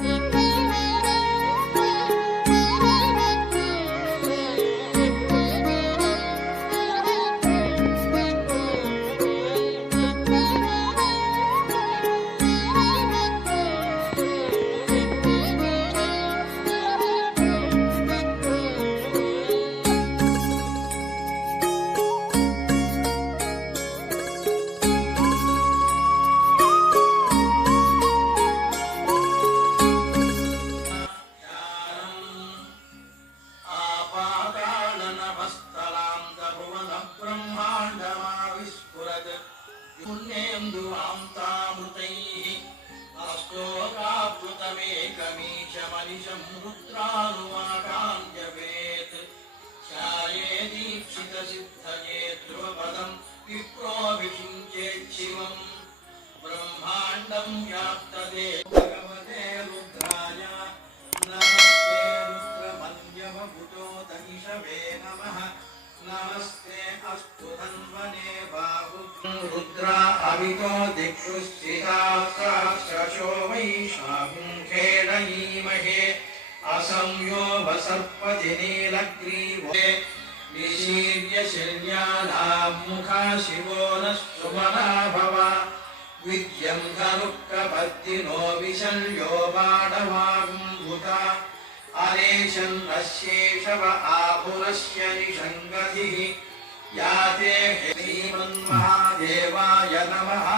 In समुद्रानुमाकान्त्यपेत् शाये दीक्षितसिद्धये ध्रुवपदम् विप्रोऽभिषिञ्चेच्छिवम् ब्रह्माण्डम् व्याप्तते भगवते रुद्राय नमस्ते रुद्रमन्यवभुतो दहिषवे नमः नमस्ते अस्तु धन्वने बाहु रुद्रा अवितो दिक्षु असंयो खेलयीमहे असंयोगसर्पदिनीलग्रीमर्यशिल्यालामुखा शिवो नः सुमना भव विद्यम् कनुकपत्तिनो विशल्यो बाढवा आदेशन्नशेषव आहुरस्य निषङ्गतिः याते श्रीमन्महादेवाय नमः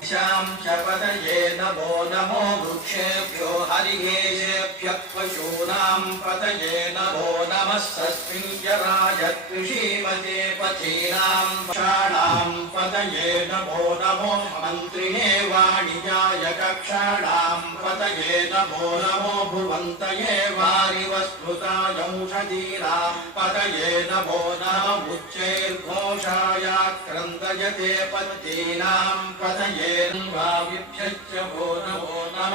दिशां च पतये नमो नमो वृक्षेभ्यो నమో నమో వృక్షేభ్యో హరిగేశేభ్యः పశూనాం పతయే నమో నమः సస్మింజరాయ కృషీమతే పతీనాం పక్షాణాం పతయే నమో నమో మంత్రిణే వాణిజాయ కక్షాణాం పతయే నమో నమో భువంతయే వారివస్మృతాయౌషధీనాం పతయే నమో నముచ్చైర్ఘోషాయ క్రందయతే పతీనాం పతయే వావిభ్యశ్చ భో నమో నమ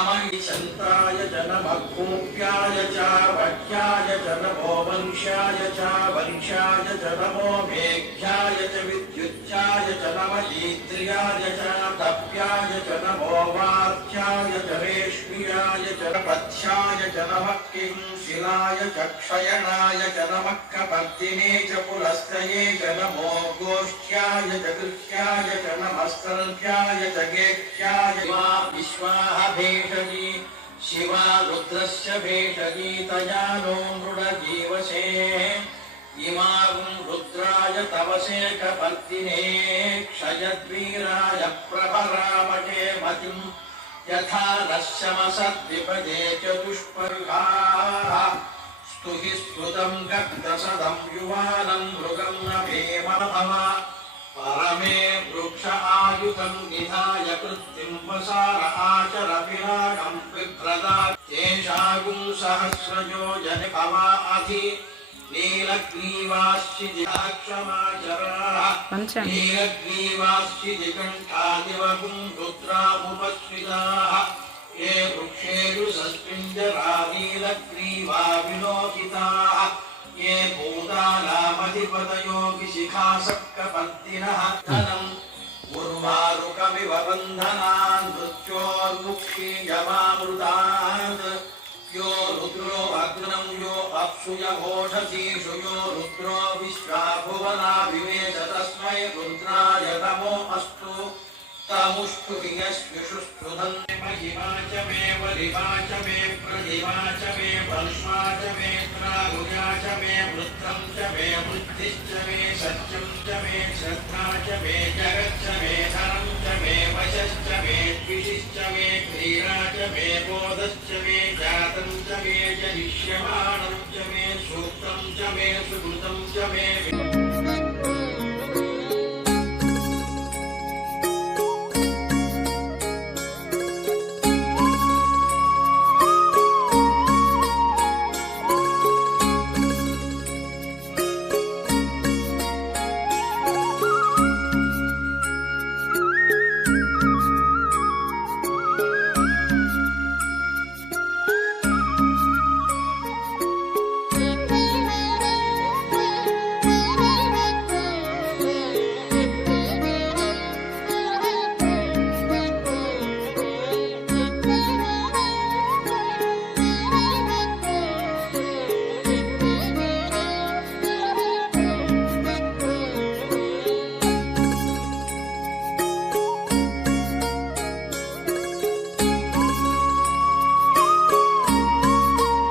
नमः शन्ताय च नमः कूप्याय च वक्याय च नमो वंशाय च वंशाय च नमो मेघ्याय च विद्युच्चाय च नमः ईत्र्याय च तप्याय च नमो वाक्याय च रेष्म्याय च पथ्याय च नमः किंशिलाय च क्षयणाय च नमः कपर्दिने च पुलस्तये च नमो गोष्ठ्याय च गृह्याय च नमस्तर्भ्याय च गेह्याय वा विश्वाः भेषजी शिवा रुद्रस्य भेषजी तया नो मृडजीवसे इमागुम् रुद्राय तव शेखपत्तिने क्षयद्वीराय प्रभरामके मतिम् यथा रस्यमसद्विपदे चतुष्पर्हा स्तुहि स्तुतम् गब्दसदम् युवानम् मृगम् न भीमभव परमे वृक्ष आयुधम् निधाय कृत्तिम् वसार आचर विरागम् विभ्रदा तेषागुम् सहस्रयो जनि भवा अधि। नीलग्रीवाश्चिजिकण्ठादिवपुत्रामुपस्थिताः ये वृक्षेषु सस्मिञ्जरानीलग्रीवाविलोकिताः ये भूतानामधिपतयो विशिखासक्कपत्तिनः धनम् उर्वारुकमिव अप्सुय यो रुद्रो विश्वा भुवना विवेश तस्मै रुद्राय नमो अस्तु। तमुष्टु यस्मिषुस्तुधन् महिमा च मे वरिमा च मे प्रतिमा च मे वर्ष्मा च मे त्रागुजा च मे वृत्रं च मे बुद्धिश्च मे सत्यं च मे श्रद्धा च मे जगच्च द्विषिश्च मे क्रीडा च मे बोधश्च मे जातं च मे जनिष्यमाणं च मे सूक्तं च मे सुकृतं च मे